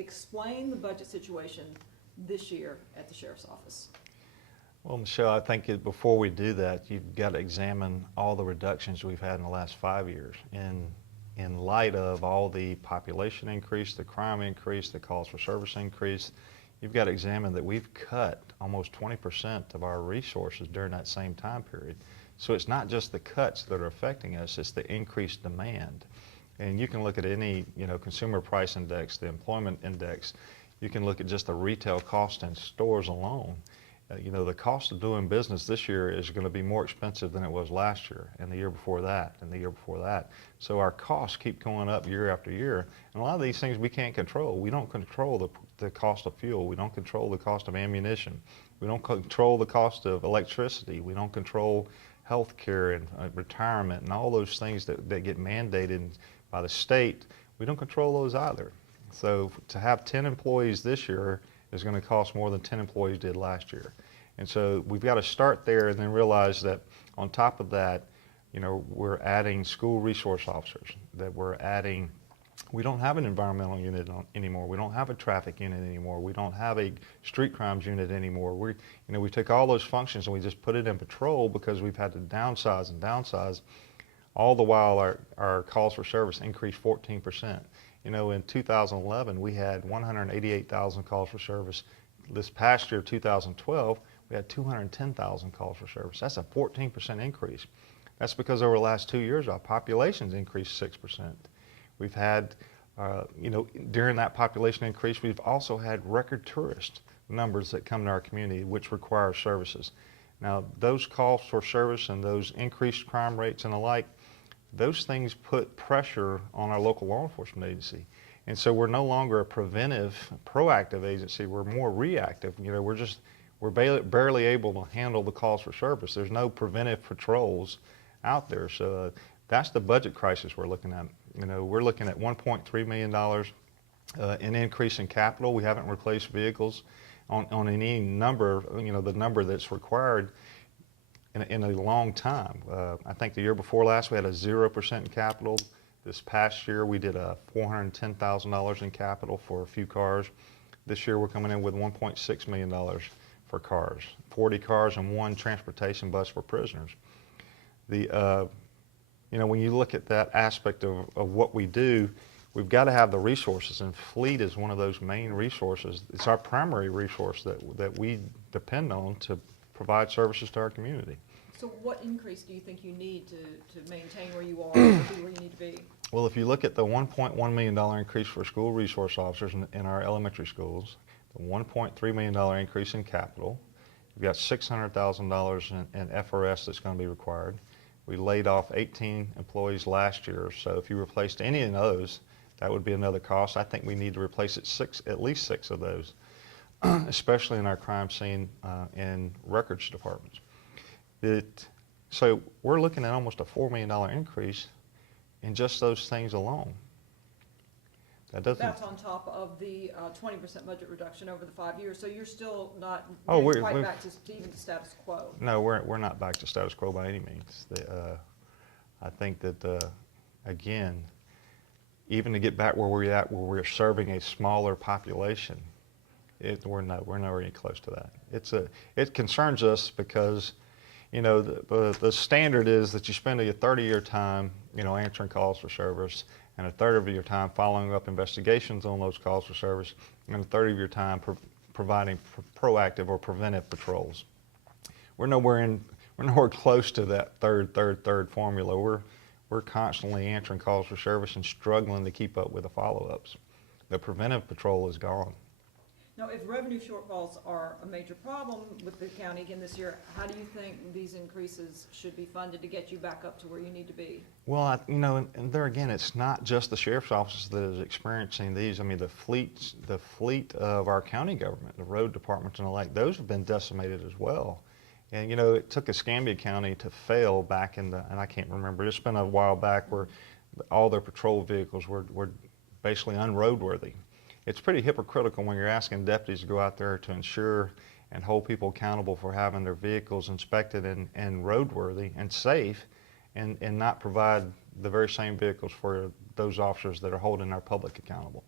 explain the budget situation this year at the Sheriff's Office. Well, Michelle, I think before we do that, you've got to examine all the reductions we've had in the last 5 years in light of all the population increase, the crime increase, the calls for service increase. You've got to examine that we've cut almost 20% of our resources during that same time period. So it's not just the cuts that are affecting us, it's the increased demand. And you can look at any, consumer price index, the employment index. You can look at just the retail cost in stores alone. The cost of doing business this year is going to be more expensive than it was last year, and the year before that, and the year before that. So our costs keep going up year after year. And a lot of these things we can't control. We don't control the cost of fuel. We don't control the cost of ammunition. We don't control the cost of electricity. We don't control health care and retirement and all those things that get mandated by the state. We don't control those either. So to have 10 employees this year is going to cost more than 10 employees did last year. And so we've got to start there and then realize that on top of that, we're adding school resource officers, that we don't have an environmental unit anymore. We don't have a traffic unit anymore. We don't have a street crimes unit anymore. We took all those functions and we just put it in patrol because we've had to downsize. All the while our calls for service increased 14%. In 2011, we had 188,000 calls for service. This past year, 2012, we had 210,000 calls for service. That's a 14% increase. That's because over the last 2 years, our population's increased 6%. We've had, during that population increase, we've also had record tourist numbers that come to our community, which require services. Now, those calls for service and those increased crime rates and the like, those things put pressure on our local law enforcement agency. And so we're no longer a preventive, proactive agency. We're more reactive. We're barely able to handle the calls for service. There's no preventive patrols out there. So that's the budget crisis we're looking at. We're looking at $1.3 million in increase in capital. We haven't replaced vehicles on any number, the number that's required in a long time. I think the year before last we had a 0% in capital. This past year we did a $410,000 in capital for a few cars. This year we're coming in with $1.6 million for cars, 40 cars and 1 transportation bus for prisoners. When you look at that aspect of what we do, we've got to have the resources, and fleet is one of those main resources. It's our primary resource that we depend on to provide services to our community. So what increase do you think you need to maintain where you are or be where you need to be? Well, if you look at the $1.1 million increase for school resource officers in our elementary schools, the $1.3 million increase in capital, you've got $600,000 in FRS that's going to be required. We laid off 18 employees last year, so if you replaced any of those, that would be another cost. I think we need to replace at least 6 of those, especially in our crime scene and records departments. So we're looking at almost a $4 million increase in just those things alone. That's on top of the 20% budget reduction over the 5 years. So you're still not we're back to even the status quo. No, we're not back to status quo by any means. I think that again, even to get back where we're at, where we're serving a smaller population, we're nowhere any close to that. It concerns us because the standard is that you spend a third of your time answering calls for service, and a third of your time following up investigations on those calls for service, and a third of your time providing proactive or preventive patrols. We're nowhere close to that third formula. We're constantly answering calls for service and struggling to keep up with the follow-ups. The preventive patrol is gone. Now, if revenue shortfalls are a major problem with the county again this year, how do you think these increases should be funded to get you back up to where you need to be? Well, and there again, it's not just the sheriff's office that is experiencing these. I mean, the fleet of our county government, the road departments and the like, those have been decimated as well. And it took Escambia County to fail back and I can't remember, it's been a while back, where all their patrol vehicles were basically unroadworthy. It's pretty hypocritical when you're asking deputies to go out there to ensure and hold people accountable for having their vehicles inspected and roadworthy and safe, and not provide the very same vehicles for those officers that are holding our public accountable.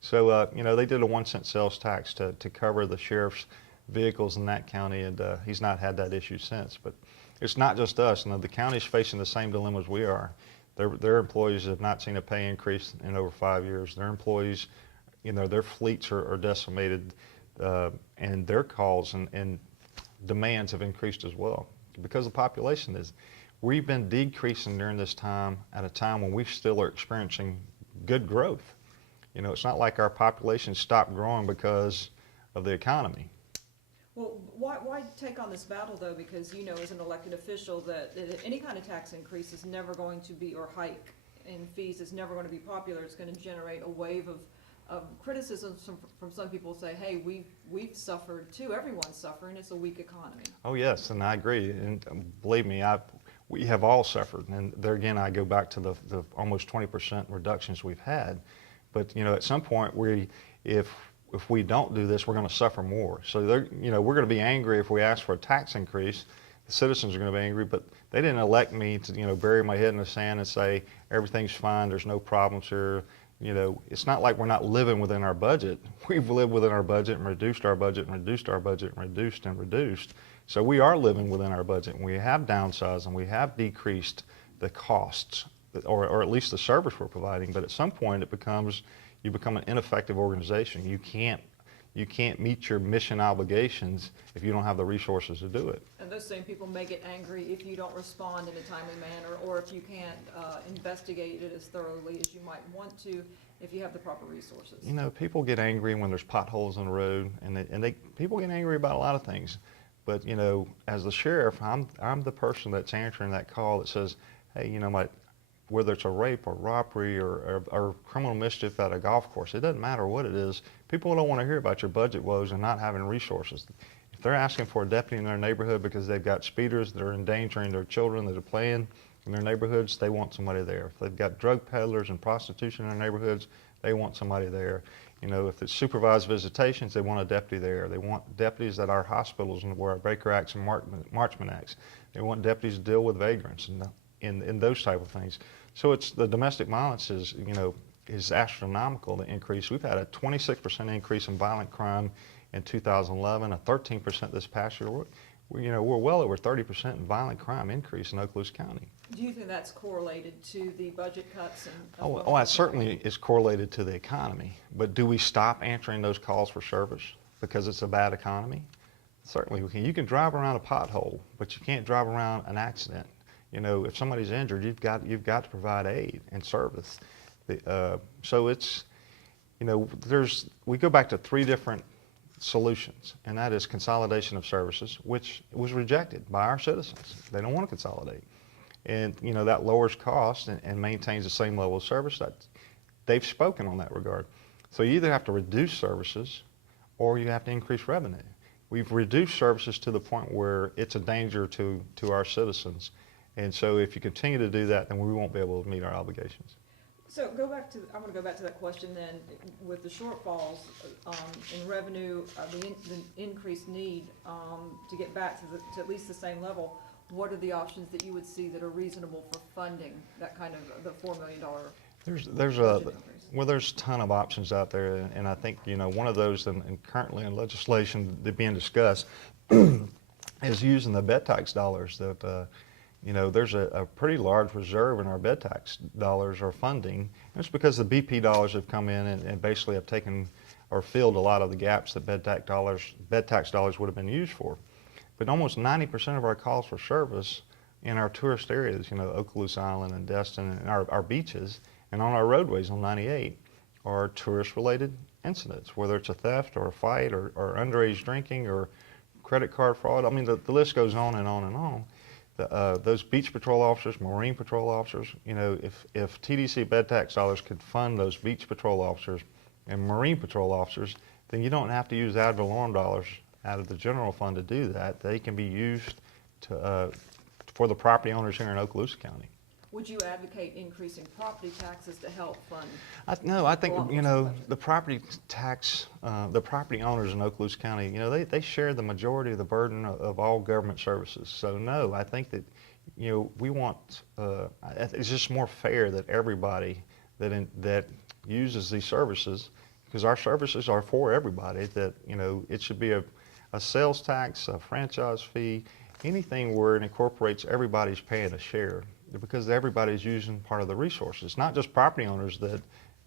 So, you know, they did a 1 cent sales tax to cover the sheriff's vehicles in that county, and he's not had that issue since. But it's not just us. You know, the county's facing the same dilemmas we are. Their employees have not seen a pay increase in over 5 years. Their employees, you know, their fleets are decimated, and their calls and demands have increased as well because the population is. We've been decreasing during this time at a time when we still are experiencing good growth. You know, it's not like our population stopped growing because of the economy. Well, why take on this battle though? Because you know, as an elected official, that any kind of tax increase is never going to be, or hike in fees is never going to be popular. It's going to generate a wave of criticism from some people say, hey, we've suffered too. Everyone's suffering. It's a weak economy. Oh yes, and I agree. And believe me, we have all suffered. And there again, I go back to the almost 20% reductions we've had. But you know, at some point, if we don't do this, we're going to suffer more. So you know, we're going to be angry if we ask for a tax increase. The citizens are going to be angry, but they didn't elect me to, you know, bury my head in the sand and say everything's fine, there's no problems here. You know, it's not like we're not living within our budget. We've lived within our budget and reduced our budget and reduced our budget and reduced and reduced. So we are living within our budget, and we have downsized and we have decreased the costs, or at least the service we're providing. But at some point, you become an ineffective organization. You can't meet your mission obligations if you don't have the resources to do it. And those same people may get angry if you don't respond in a timely manner, or if you can't investigate it as thoroughly as you might want to, if you have the proper resources. You know, people get angry when there's potholes in the road, and people get angry about a lot of things. But you know, as the sheriff, I'm the person that's answering that call that says, hey, you know, whether it's a rape or robbery or criminal mischief at a golf course, it doesn't matter what it is. People don't want to hear about your budget woes and not having resources. If they're asking for a deputy in their neighborhood because they've got speeders that are endangering their children that are playing in their neighborhoods, they want somebody there. If they've got drug peddlers and prostitution in their neighborhoods, they want somebody there. You know, if it's supervised visitations, they want a deputy there. They want deputies at our hospitals and where our Baker Acts and Marchman Acts. They want deputies to deal with vagrants and those type of things. So it's the domestic violence is astronomical, the increase. We've had a 26% increase in violent crime in 2011, a 13% this past year. We're well over 30% in violent crime increase in Okaloosa County. Do you think that's correlated to the budget cuts? It certainly is correlated to the economy. But do we stop answering those calls for service because it's a bad economy? Certainly we can. You can drive around a pothole, but you can't drive around an accident. You know, if somebody's injured, you've got to provide aid and service. So it's, you know, we go back to 3 different solutions, and that is consolidation of services, which was rejected by our citizens. They don't want to consolidate. And, you know, that lowers cost and maintains the same level of service. That they've spoken on that regard. So you either have to reduce services or you have to increase revenue. We've reduced services to the point where it's a danger to our citizens. And so if you continue to do that, then we won't be able to meet our obligations. So I'm going to go back to that question then. With the shortfalls in revenue, the increased need to get back to at least the same level, what are the options that you would see that are reasonable for funding that kind of the $4 million there's a ton of options out there, and I think, you know, one of those and currently in legislation that being discussed is using the bed tax dollars that you know, there's a pretty large reserve in our bed tax dollars or funding. And it's because the BP dollars have come in and basically have taken or filled a lot of the gaps that bed tax dollars would have been used for. But almost 90% of our calls for service in our tourist areas, you know, Okaloosa Island and Destin and our beaches and on our roadways on 98 are tourist-related incidents, whether it's a theft or a fight or underage drinking or credit card fraud. I mean, the list goes on and on and on. Those beach patrol officers, marine patrol officers, you know, if TDC bed tax dollars could fund those beach patrol officers and marine patrol officers, then you don't have to use ad valorem dollars out of the general fund to do that. They can be used for the property owners here in Okaloosa County. Would you advocate increasing property taxes to help fund? No, I think, you know, the property tax, the property owners in Okaloosa County, you know, they share the majority of the burden of all government services. So no, I think that, you know, we want, it's just more fair that everybody that uses these services because our services are for everybody, that, you know, it should be a sales tax, a franchise fee, anything where it incorporates everybody's paying a share, because everybody's using part of the resources, not just property owners that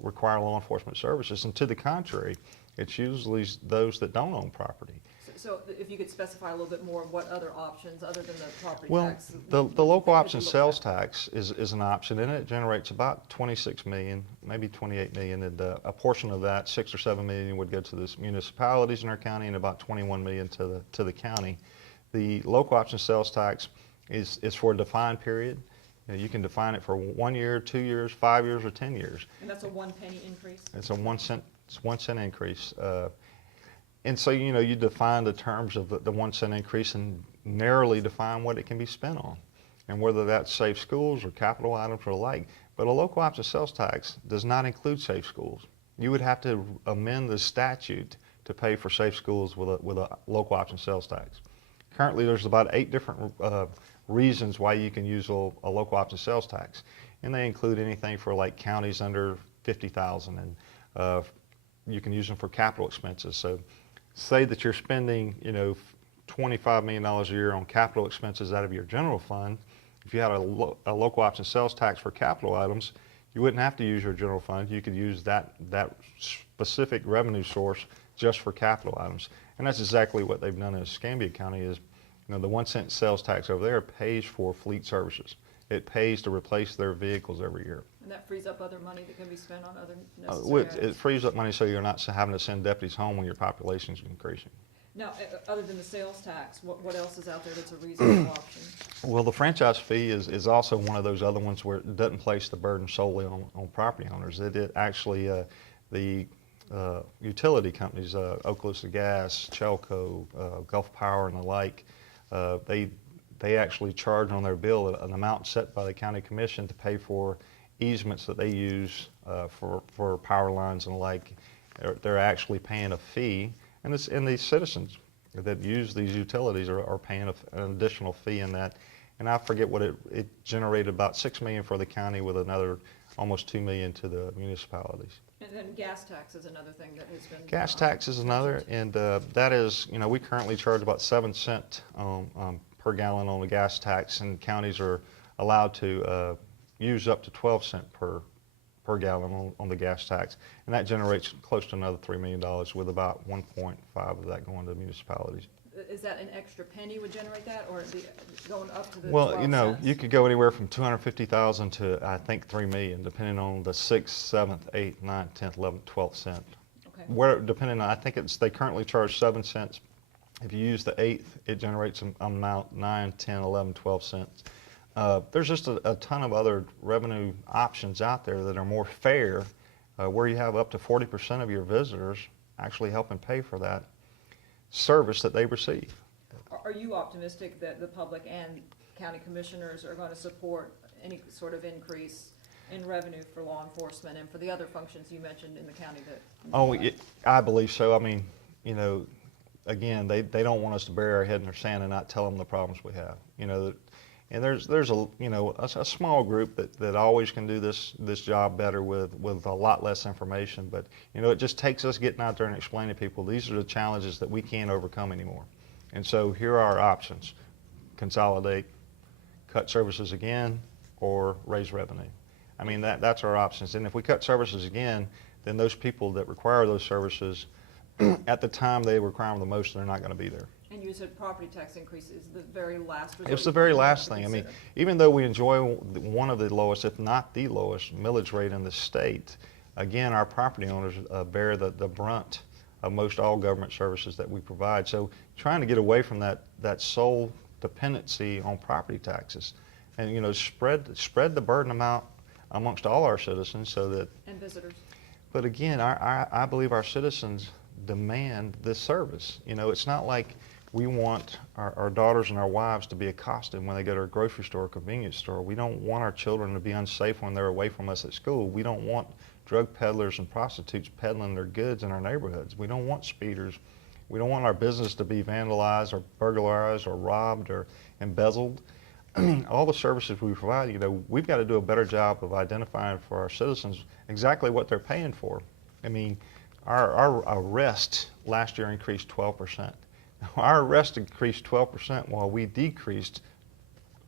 require law enforcement services. And to the contrary, it's usually those that don't own property. So if you could specify a little bit more, what other options, other than the property Well, tax? the local could option you look sales at? tax is an option, and it generates about 26 million, maybe 28 million, and a portion of that, 6 or 7 million, would go to the municipalities in our county, and about 21 million to the county. The local option sales tax is for a defined period. You know, you can define it for 1 year, 2 years, 5 years, or 10 years. And that's a 1 penny increase? It's a 1 cent, it's 1 cent increase. And so, you know, you define the terms of the 1 cent increase and narrowly define what it can be spent on, and whether that's safe schools or capital items or the like. But a local option sales tax does not include safe schools. You would have to amend the statute to pay for safe schools with a local option sales tax. Currently, there's about 8 different reasons why you can use a local option sales tax, and they include anything for like counties under 50,000, and you can use them for capital expenses. So say that you're spending, you know, $25 million a year on capital expenses out of your general fund. If you had a local option sales tax for capital items, you wouldn't have to use your general fund. You could use that specific revenue source just for capital items. And that's exactly what they've done in Escambia County. Is, you know, the 1 cent sales tax over there pays for fleet services. It pays to replace their vehicles every year. And that frees up other money that can be spent on other necessary It items. frees up money so you're not having to send deputies home when your population's increasing. Now, other than the sales tax, what else is out there that's a reasonable option? Well, the franchise fee is also one of those other ones where it doesn't place the burden solely on property owners. It actually, the utility companies, Okaloosa Gas, Chelco, Gulf Power, and the like, they actually charge on their bill an amount set by the county commission to pay for easements that they use for power lines and the like. They're actually paying a fee, and the citizens that use these utilities are paying an additional fee in that. And I forget what it generated, about $6 million for the county, with another almost $2 million to the municipalities. And then gas tax is another thing that has been. Gas tax is another, and that is, you know, we currently charge about 7 cents per gallon on the gas tax, and counties are allowed to use up to 12 cents per gallon on the gas tax, and that generates close to another $3 million, with about 1.5 of that going to municipalities. Is that an extra penny would generate that, or going up to the 12 Well, you know, cents? you could go anywhere from 250,000 to, I think, 3 million, depending on the 6th, 7th, 8th, 9th, 10th, 11th, 12th cent. Okay. Where, depending on, I think they currently charge 7 cents. If you use the 8th, it generates an amount 9, 10, 11, 12 cents. There's just a ton of other revenue options out there that are more fair, where you have up to 40% of your visitors actually helping pay for that service that they receive. Are you optimistic that the public and county commissioners are going to support any sort of increase in revenue for law enforcement and for the other functions you mentioned in the county that? Oh, I believe so. I mean, you know, again, they don't want us to bury our head in the sand and not tell them the problems we have. You know, and there's a, you know, a small group that always can do this job better with a lot less information. But, you know, it just takes us getting out there and explaining to people these are the challenges that we can't overcome anymore. And so here are our options: consolidate, cut services again, or raise revenue. I mean, that's our options. And if we cut services again, then those people that require those services at the time they require them the most, they're not going to be there. And you said property tax increase is the very last resort. It's the very you last have to thing. I mean, consider. even though we enjoy one of the lowest, if not the lowest, millage rate in the state, again, our property owners bear the brunt of most all government services that we provide. So trying to get away from that sole dependency on property taxes, and, you know, spread the burden out amongst all our citizens, so that. And visitors. But again, I believe our citizens demand this service. You know, it's not like we want our daughters and our wives to be accosted when they go to a grocery store or convenience store. We don't want our children to be unsafe when they're away from us at school. We don't want drug peddlers and prostitutes peddling their goods in our neighborhoods. We don't want speeders. We don't want our business to be vandalized or burglarized or robbed or embezzled. I mean, all the services we provide, you know, we've got to do a better job of identifying for our citizens exactly what they're paying for. I mean, our arrest last year increased 12%. Our arrest increased 12% while we decreased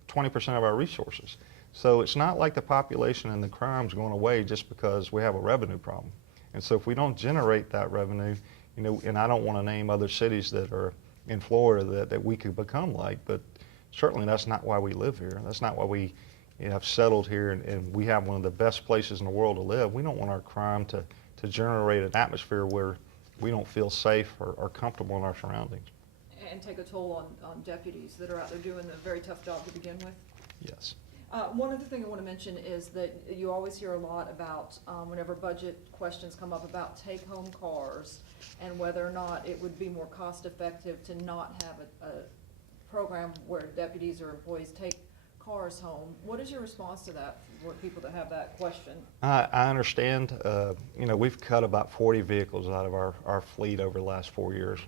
20% of our resources. So it's not like the population and the crime's going away just because we have a revenue problem. And so if we don't generate that revenue, you know, and I don't want to name other cities that are in Florida that we could become like, but certainly that's not why we live here. That's not why we have settled here and we have one of the best places in the world to live. We don't want our crime to generate an atmosphere where we don't feel safe or comfortable in our surroundings. And take a toll on deputies that are out there doing a very tough job to begin with? Yes. One other thing I want to mention is that you always hear a lot about, whenever budget questions come up, about take-home cars and whether or not it would be more cost-effective to not have a program where deputies or employees take cars home. What is your response to that, for people that have that question? I understand. You know, we've cut about 40 vehicles out of our fleet over the last 4 years.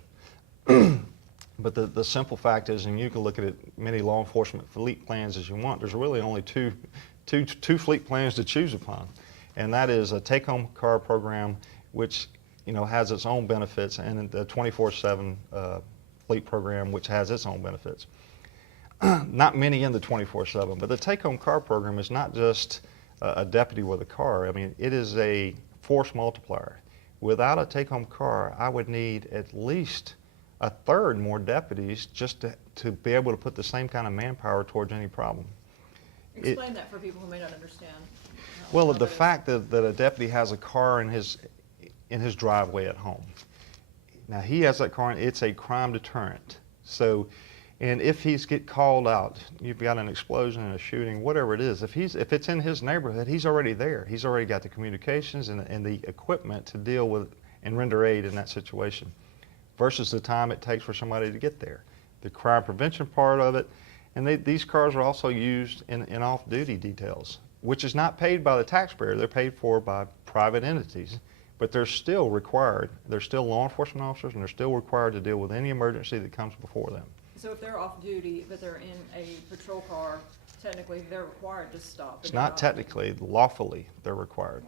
But the simple fact is, and you can look at it, many law enforcement fleet plans as you want, there's really only two fleet plans to choose upon. And that is a take-home car program, which, you know, has its own benefits, and the 24/7 fleet program, which has its own benefits. Not many in the 24/7, but the take-home car program is not just a deputy with a car. I mean, it is a force multiplier. Without a take-home car, I would need at least a third more deputies just to be able to put the same kind of manpower towards any problem. Explain that for people who may not understand. Well, the fact that a deputy has a car in his driveway at home. Now, he has that car, and it's a crime deterrent. So, and if he's get called out, you've got an explosion and a shooting, whatever it is, if it's in his neighborhood, he's already there. He's already got the communications and the equipment to deal with and render aid in that situation, versus the time it takes for somebody to get there. The crime prevention part of it, and these cars are also used in off-duty details, which is not paid by the taxpayer. They're paid for by private entities, but they're still required. They're still law enforcement officers, and they're still required to deal with any emergency that comes before them. So if they're off-duty, but they're in a patrol car, technically they're required to stop. It's not technically, lawfully they're required.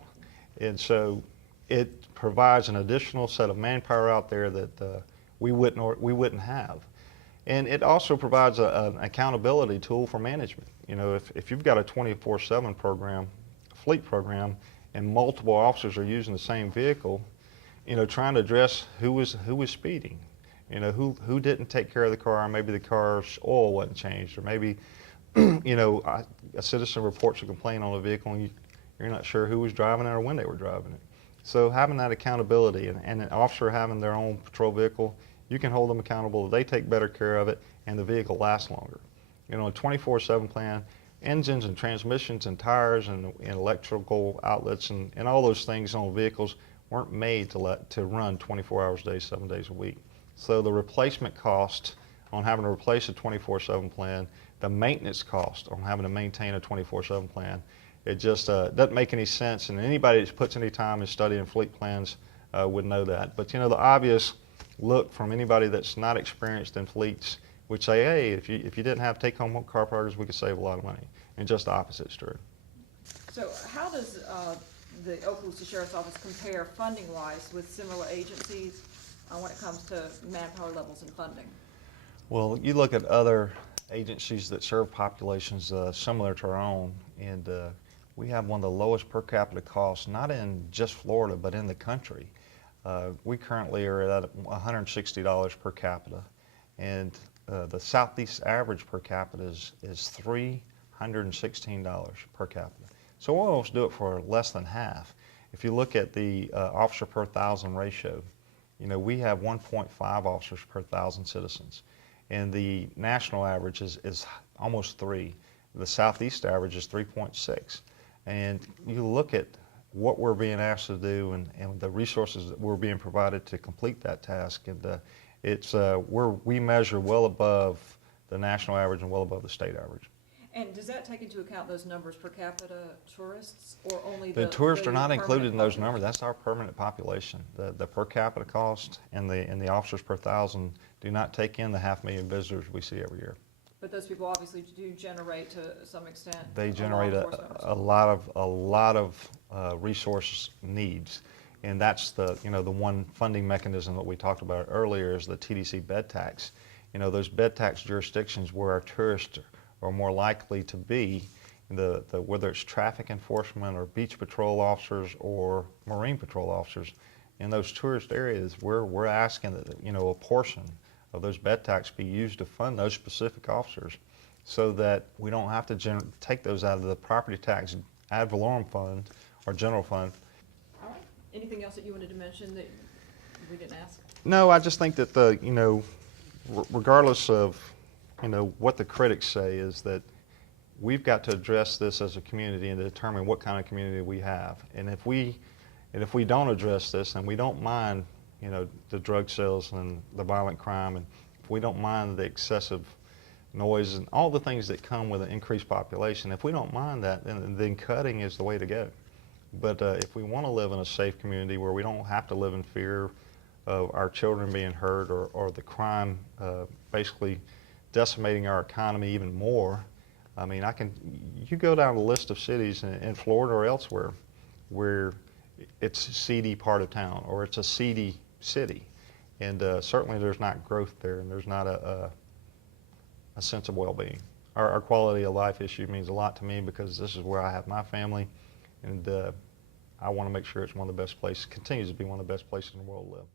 And so it provides an additional set of manpower out there that we wouldn't have. And it also provides an accountability tool for management. You know, if you've got a 24/7 program, fleet program, and multiple officers are using the same vehicle, you know, trying to address who was speeding, you know, who didn't take care of the car, maybe the car's oil wasn't changed, or maybe, you know, a citizen reports a complaint on a vehicle and you're not sure who was driving it or when they were driving it. So having that accountability and an officer having their own patrol vehicle, you can hold them accountable. They take better care of it, and the vehicle lasts longer. You know, a 24/7 plan, engines and transmissions and tires and electrical outlets and all those things on vehicles weren't made to run 24 hours a day, 7 days a week. So the replacement cost on having to replace a 24/7 plan, the maintenance cost on having to maintain a 24/7 plan, it just doesn't make any sense. And anybody that puts any time in studying fleet plans would know that. But, you know, the obvious look from anybody that's not experienced in fleets would say, hey, if you didn't have take-home car programs, we could save a lot of money. And just the opposite is true. So how does the Okaloosa Sheriff's Office compare funding-wise with similar agencies when it comes to manpower levels and funding? Well, you look at other agencies that serve populations similar to our own, and we have one of the lowest per capita costs, not in just Florida, but in the country. We currently are at $160 per capita, and the Southeast average per capita is $316 per capita. So we'll almost do it for less than half. If you look at the officer per thousand ratio, you know, we have 1.5 officers per 1,000 citizens, and the national average is almost 3. The Southeast average is 3.6. And you look at what we're being asked to do and the resources that we're being provided to complete that task, and we measure well above the national average and well above the state average. And does that take into account those numbers per capita tourists, or only the tourists are not included in those population? numbers? That's our permanent population. The per capita cost and the officers per 1,000 do not take in the 500,000 visitors we see every year. But those people obviously do generate to some extent. They generate a lot of resource needs. And that's the, the one funding mechanism that we talked about earlier is the TDC bed tax. Those bed tax jurisdictions where our tourists are more likely to be, whether it's traffic enforcement or beach patrol officers or marine patrol officers, in those tourist areas, we're asking that, a portion of those bed tax be used to fund those specific officers so that we don't have to take those out of the property tax ad valorem fund or general fund. All right. Anything else that you wanted to mention that we didn't ask? No, I just think that regardless of, what the critics say, is that we've got to address this as a community and determine what kind of community we have. And if we don't address this, and we don't mind, the drug sales and the violent crime, and if we don't mind the excessive noise and all the things that come with an increased population, if we don't mind that, then cutting is the way to go. But if we want to live in a safe community where we don't have to live in fear of our children being hurt or the crime basically decimating our economy even more, I mean, you go down the list of cities in Florida or elsewhere where it's a seedy part of town or it's a seedy city, and certainly there's not growth there, and there's not a sense of well-being. Our quality of life issue means a lot to me because this is where I have my family, and I want to make sure it's one of the best places, continues to be one of the best places in the world to live.